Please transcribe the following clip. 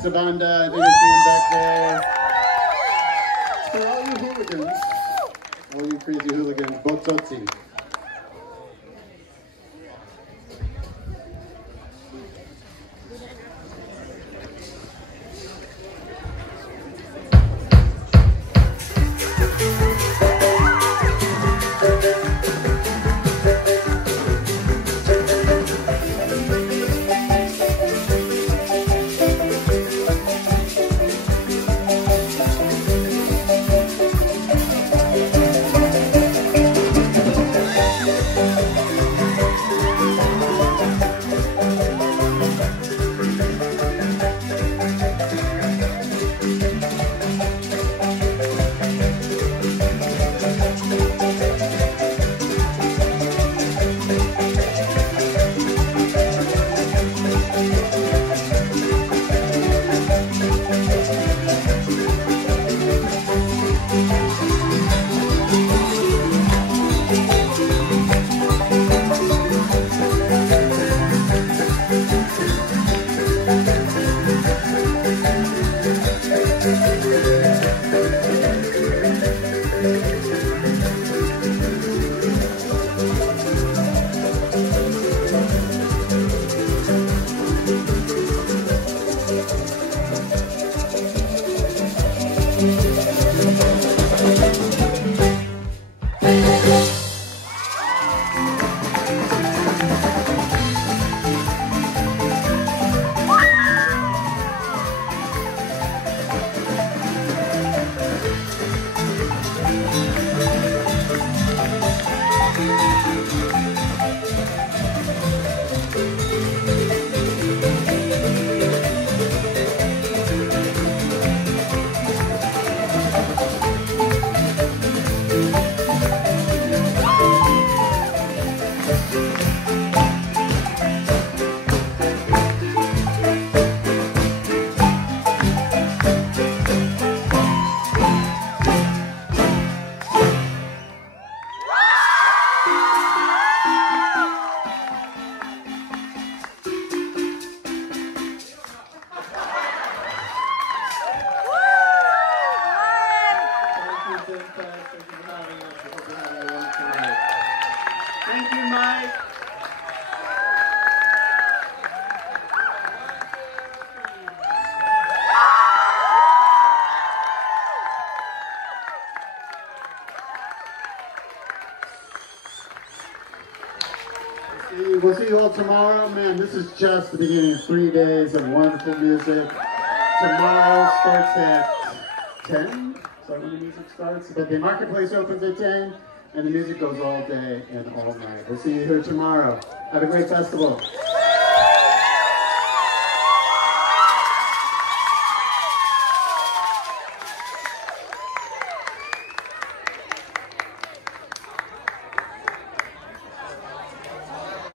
Savanda, I think it's doing back there. For all you hooligans, all you crazy hooligans, Botsotsi. Thank you, Mike. We'll see you all tomorrow. Man, this is just the beginning of 3 days of wonderful music. Tomorrow starts at 10. So when the music starts. But the marketplace opens at 10, and the music goes all day and all night. We'll see you here tomorrow. Have a great festival.